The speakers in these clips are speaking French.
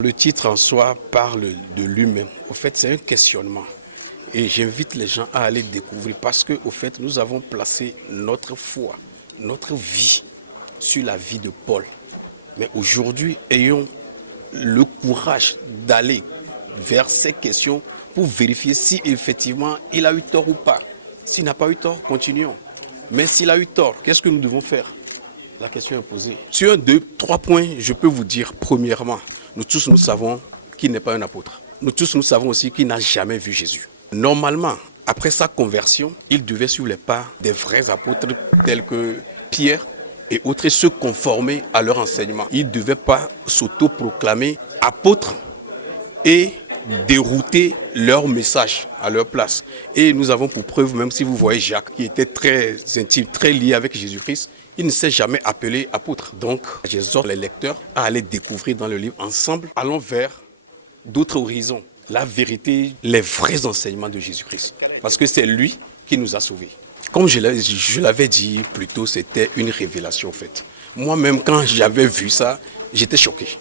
Le titre en soi parle de lui-même. Au fait, c'est un questionnement. Et j'invite les gens à aller découvrir parce que, au fait, nous avons placé notre foi, notre vie sur la vie de Paul. Mais aujourd'hui, ayons le courage d'aller vers ces questions pour vérifier si effectivement il a eu tort ou pas. S'il n'a pas eu tort, continuons. Mais s'il a eu tort, qu'est-ce que nous devons faire? La question est posée. Sur 3 points, je peux vous dire, premièrement, nous tous nous savons qu'il n'est pas un apôtre. Nous tous nous savons aussi qu'il n'a jamais vu Jésus. Normalement, après sa conversion, il devait suivre les pas des vrais apôtres tels que Pierre et autres et se conformer à leur enseignement. Il ne devait pas s'auto-proclamer apôtre et dérouter leur message à leur place. Et nous avons pour preuve, même si vous voyez Jacques, qui était très intime, très lié avec Jésus-Christ, il ne s'est jamais appelé apôtre. Donc, j'exhorte les lecteurs à aller découvrir dans le livre ensemble. Allons vers d'autres horizons. La vérité, les vrais enseignements de Jésus-Christ. Parce que c'est lui qui nous a sauvés. Comme je l'avais dit plus tôt, c'était une révélation en fait. Moi-même, quand j'avais vu ça, j'étais choqué.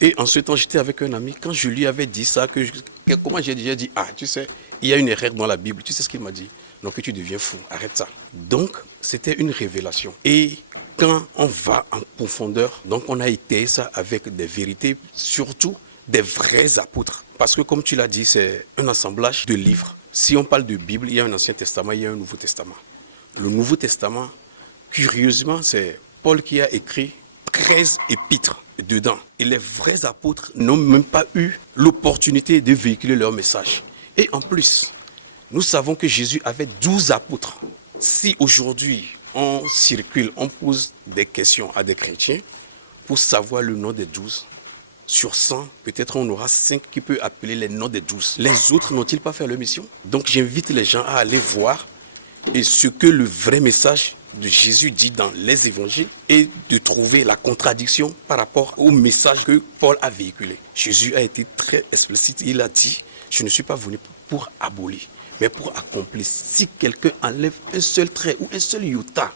Et en ce temps, j'étais avec un ami. Quand je lui avais dit ça, comment j'ai dit, tu sais, il y a une erreur dans la Bible. Tu sais ce qu'il m'a dit? Non, que tu deviens fou. Arrête ça. Donc, c'était une révélation. Et quand on va en profondeur, donc on a étayé ça avec des vérités, surtout des vrais apôtres. Parce que comme tu l'as dit, c'est un assemblage de livres. Si on parle de Bible, il y a un Ancien Testament, il y a un Nouveau Testament. Le Nouveau Testament, curieusement, c'est Paul qui a écrit 13 épîtres dedans. Et les vrais apôtres n'ont même pas eu l'opportunité de véhiculer leur message. Et en plus, nous savons que Jésus avait 12 apôtres. Si aujourd'hui on circule, on pose des questions à des chrétiens pour savoir le nom des 12, sur 100, peut-être on aura 5 qui peuvent appeler les noms des 12. Les autres n'ont-ils pas fait leur mission? Donc j'invite les gens à aller voir et ce que le vrai message de Jésus dit dans les évangiles et de trouver la contradiction par rapport au message que Paul a véhiculé. Jésus a été très explicite, il a dit, je ne suis pas venu pour abolir, mais pour accomplir. Si quelqu'un enlève un seul trait ou un seul iota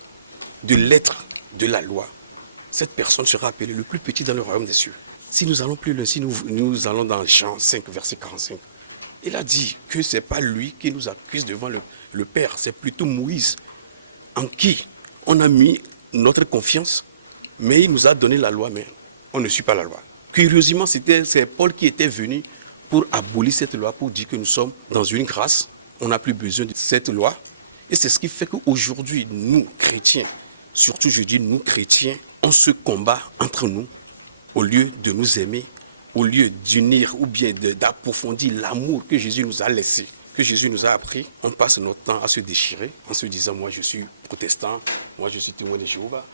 de lettre de la loi, cette personne sera appelée le plus petit dans le royaume des cieux. Si nous allons plus loin, si nous allons dans Jean 5, verset 45, il a dit que ce n'est pas lui qui nous accuse devant le Père, c'est plutôt Moïse, en qui on a mis notre confiance, mais il nous a donné la loi, mais on ne suit pas la loi. Curieusement, c'est Paul qui était venu pour abolir cette loi, pour dire que nous sommes dans une grâce, on n'a plus besoin de cette loi. Et c'est ce qui fait qu'aujourd'hui, nous, chrétiens, surtout je dis nous, chrétiens, on se combat entre nous, au lieu de nous aimer, au lieu d'unir ou bien d'approfondir l'amour que Jésus nous a laissé, que Jésus nous a appris, on passe notre temps à se déchirer en se disant moi je suis protestant, moi je suis témoin de Jéhovah,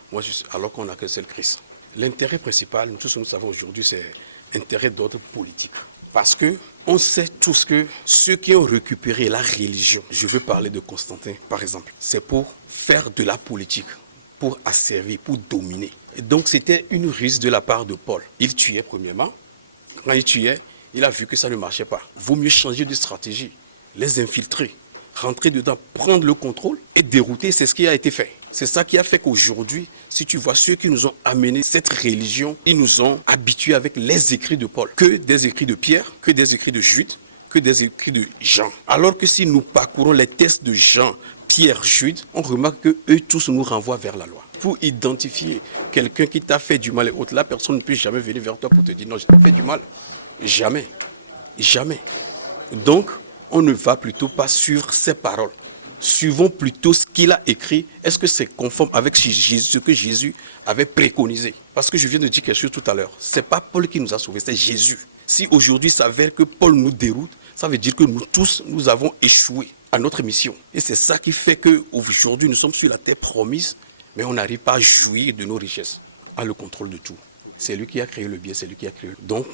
alors qu'on n'a qu'un seul Christ. L'intérêt principal, nous tous nous savons aujourd'hui, c'est intérêt d'ordre politique. Parce que on sait tous que ceux qui ont récupéré la religion, je veux parler de Constantin par exemple, c'est pour faire de la politique, pour asservir, pour dominer. Et donc c'était une ruse de la part de Paul. Il tuait premièrement. Quand il tuait, il a vu que ça ne marchait pas. Vaut mieux changer de stratégie, les infiltrer, rentrer dedans, prendre le contrôle et dérouter. C'est ce qui a été fait. C'est ça qui a fait qu'aujourd'hui, si tu vois ceux qui nous ont amené cette religion, ils nous ont habitués avec les écrits de Paul. Que des écrits de Pierre, que des écrits de Jude, que des écrits de Jean. Alors que si nous parcourons les textes de Jean, Pierre, Jude, on remarque que eux tous nous renvoient vers la loi. Pour identifier quelqu'un qui t'a fait du mal et autres, la personne ne peut jamais venir vers toi pour te dire non, je t'ai fait du mal. Jamais. Jamais. Donc, on ne va plutôt pas suivre ses paroles. Suivons plutôt ce qu'il a écrit. Est-ce que c'est conforme avec ce que Jésus avait préconisé? Parce que je viens de dire quelque chose tout à l'heure. Ce n'est pas Paul qui nous a sauvés, c'est Jésus. Si aujourd'hui ça s'avère que Paul nous déroute, ça veut dire que nous tous, nous avons échoué à notre mission. Et c'est ça qui fait qu'aujourd'hui, nous sommes sur la terre promise, mais on n'arrive pas à jouir de nos richesses, à le contrôle de tout. C'est lui qui a créé le bien, c'est lui qui a créé le... Donc,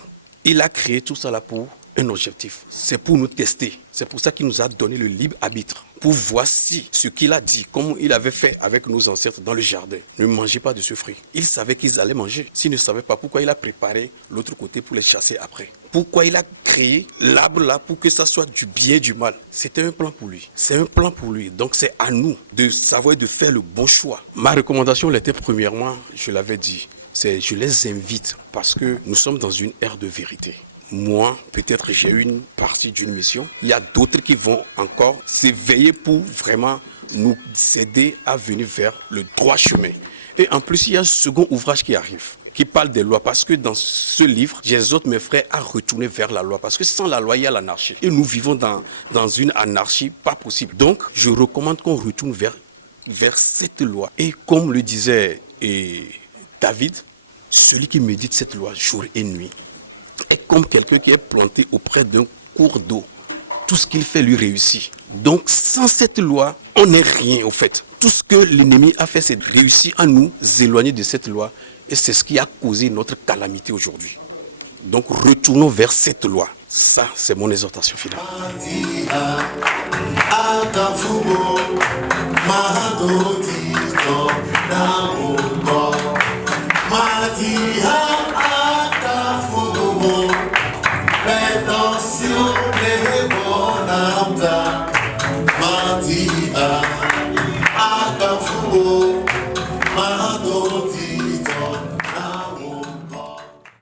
il a créé tout ça là pour un objectif. C'est pour nous tester. C'est pour ça qu'il nous a donné le libre arbitre. Pour voir si ce qu'il a dit, comme il avait fait avec nos ancêtres dans le jardin, ne mangez pas de ce fruit. Il savait qu'ils allaient manger. S'ils ne savaient pas, pourquoi il a préparé l'autre côté pour les chasser après? Pourquoi il a créé l'arbre là pour que ça soit du bien et du mal? C'était un plan pour lui. C'est un plan pour lui. Donc c'est à nous de savoir, de faire le bon choix. Ma recommandation était premièrement, je l'avais dit, Je les invite parce que nous sommes dans une ère de vérité. Moi, peut-être j'ai une partie d'une mission. Il y a d'autres qui vont encore s'éveiller pour vraiment nous aider à venir vers le droit chemin. Et en plus, il y a un second ouvrage qui arrive, qui parle des lois. Parce que dans ce livre, j'exhorte mes frères à retourner vers la loi. Parce que sans la loi, il y a l'anarchie. Et nous vivons dans une anarchie pas possible. Donc, je recommande qu'on retourne vers cette loi. Et comme le disait David, celui qui médite cette loi jour et nuit est comme quelqu'un qui est planté auprès d'un cours d'eau. Tout ce qu'il fait lui réussit. Donc sans cette loi, on n'est rien au fait. Tout ce que l'ennemi a fait, c'est de réussir à nous éloigner de cette loi. Et c'est ce qui a causé notre calamité aujourd'hui. Donc retournons vers cette loi. Ça, c'est mon exhortation finale. Madia, Akafuo, Mahadoti.